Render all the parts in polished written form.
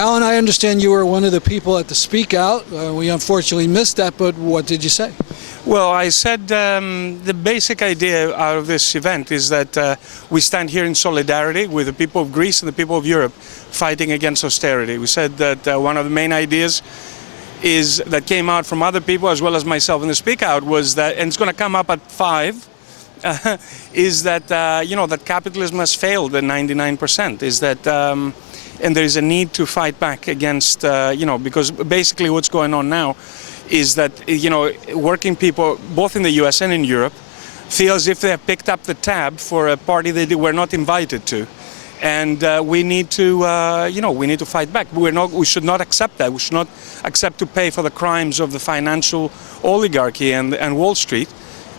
Alan, I understand you were one of the people at the Speak Out. We unfortunately missed that, but what did you say? Well, I said the basic idea out of this event is that we stand here in solidarity with the people of Greece and the people of Europe fighting against austerity. We said that one of the main ideas that came out from other people as well as myself in the Speak Out was that, and it's going to come up at 5, is that, that capitalism has failed at 99%, is that, and there is a need to fight back against, because basically what's going on now is that, working people, both in the US and in Europe, feel as if they have picked up the tab for a party they were not invited to. And we need to, we need to fight back. We should not accept that. We should not accept to pay for the crimes of the financial oligarchy and Wall Street.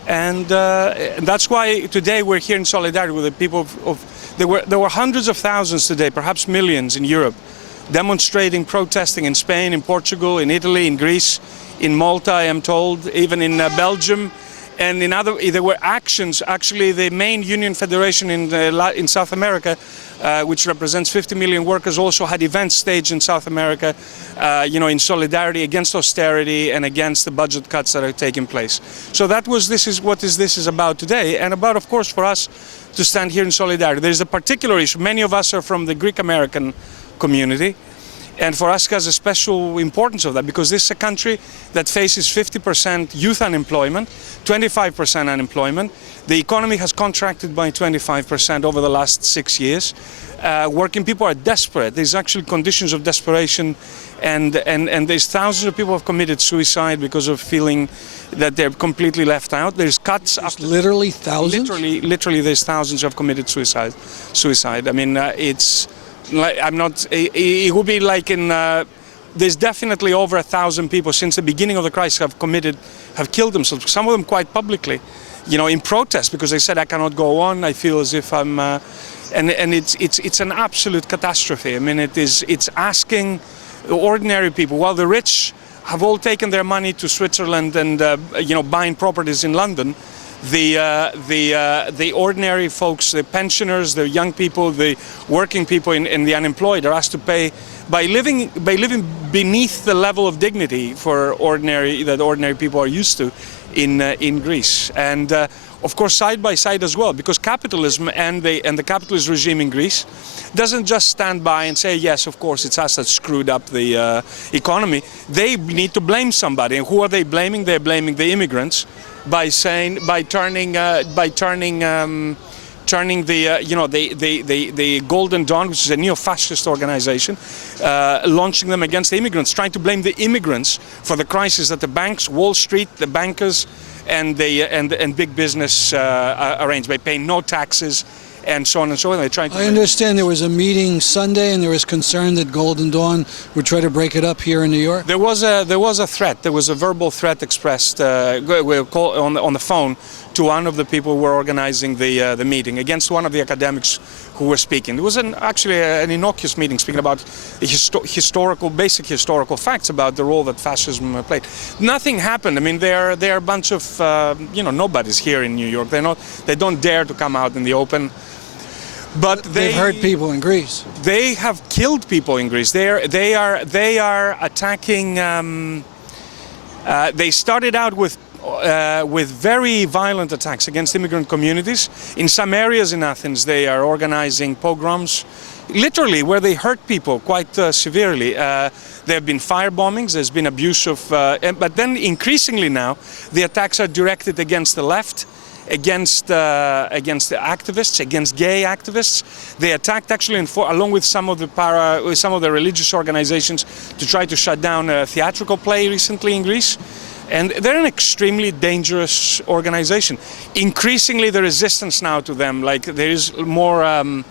And that's why today we're here in solidarity with the people there were hundreds of thousands today, perhaps millions in Europe, demonstrating, protesting in Spain, in Portugal, in Italy, in Greece, in Malta, I am told, even in Belgium. And there were actions. Actually, the main union federation in South America, which represents 50 million workers, also had events staged in South America, in solidarity against austerity and against the budget cuts that are taking place. So this is what this is about today, and about, of course, for us to stand here in solidarity. There's a particular issue. Many of us are from the Greek-American community. And for us, it has a special importance of that, because this is a country that faces 50% youth unemployment, 25% unemployment. The economy has contracted by 25% over the last 6 years. Working people are desperate. There's actually conditions of desperation, and there's thousands of people who have committed suicide because of feeling that they're completely left out. There's cuts. Literally thousands? Literally, there's thousands who have committed suicide. I mean, it would be like there's definitely over 1,000 people since the beginning of the crisis have killed themselves, some of them quite publicly, in protest, because they said, I cannot go on, I feel as if I'm, and it's an absolute catastrophe. I mean, it's asking ordinary people, while the rich have all taken their money to Switzerland and, buying properties in London, the ordinary folks, the pensioners, the young people, the working people and the unemployed are asked to pay by living beneath the level of dignity that ordinary people are used to in Greece. And of course, side by side as well, because capitalism and the capitalist regime in Greece doesn't just stand by and say, yes, of course, it's us that screwed up the economy. They need to blame somebody. And who are they blaming? They're blaming the immigrants by turning the Golden Dawn, which is a neo-fascist organization, launching them against the immigrants, trying to blame the immigrants for the crisis that the banks, Wall Street, the bankers, and big business arranged by paying no taxes and so on and so on. They're trying to. I understand there was a meeting Sunday, and there was concern that Golden Dawn would try to break it up here in New York. There was a threat. There was a verbal threat expressed on the phone to one of the people who were organizing the meeting against one of the academics who were speaking. It was actually an innocuous meeting speaking about basic historical facts about the role that fascism played. Nothing happened. I mean, they're a bunch of nobodies here in New York. They don't dare to come out in the open. But they've hurt people in Greece. They have killed people in Greece. They are attacking. They started out with very violent attacks against immigrant communities. In some areas in Athens, they are organizing pogroms, literally, where they hurt people quite severely. There have been fire bombings. There's been abuse of. But then, increasingly now, the attacks are directed against the left. Against the activists, against gay activists. They attacked actually, along with some of the religious organizations, to try to shut down a theatrical play recently in Greece. And they're an extremely dangerous organization. Increasingly, the resistance now to them, like there is more on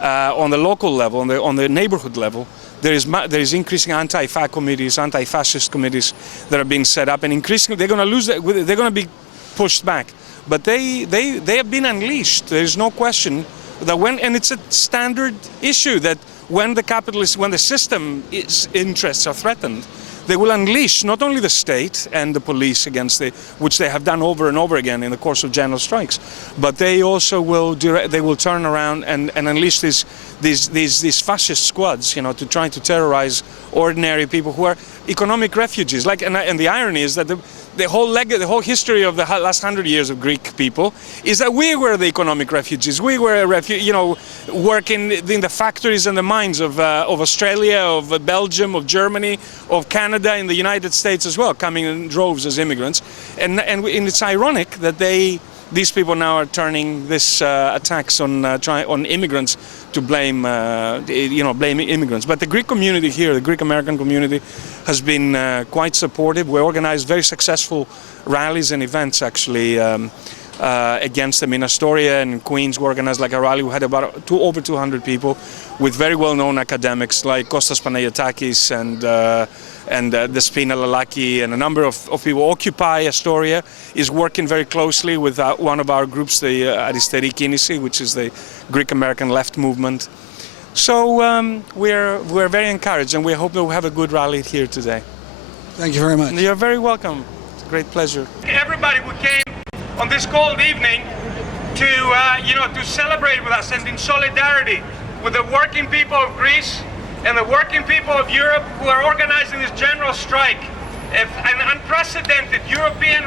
the local level, on the neighborhood level. There is increasing anti-FA committees, anti-fascist committees that are being set up, and increasingly they're going to lose. They're going to be pushed back. But they have been unleashed. There's no question that and it's a standard issue that when the system's interests are threatened, they will unleash not only the state and the police against which they have done over and over again in the course of general strikes, but they also will turn around and unleash these fascist squads, to try to terrorize ordinary people who are economic refugees. And the irony is that the whole history of the last 100 years of Greek people is that we were the economic refugees. We were working in the factories and the mines of Australia, of Belgium, of Germany, of Canada, in the United States as well, coming in droves as immigrants. And it's ironic that these people now are turning this attacks on immigrants to blame immigrants. But the Greek community here, the Greek American community, has been quite supportive. We organized very successful rallies and events actually against them. In Astoria and Queens, we organized a rally. We had about over 200 people with very well-known academics like Kostas Panagiotakis and Despina Lalaki, and a number of people. Occupy Astoria is working very closely with one of our groups, the Arisτερή Κίνηση, which is the Greek American left movement. So we're very encouraged, and we hope that we'll have a good rally here today. Thank you very much. You're very welcome. It's a great pleasure. Everybody who came on this cold evening to celebrate with us and in solidarity with the working people of Greece and the working people of Europe who are organizing this general strike, an unprecedented European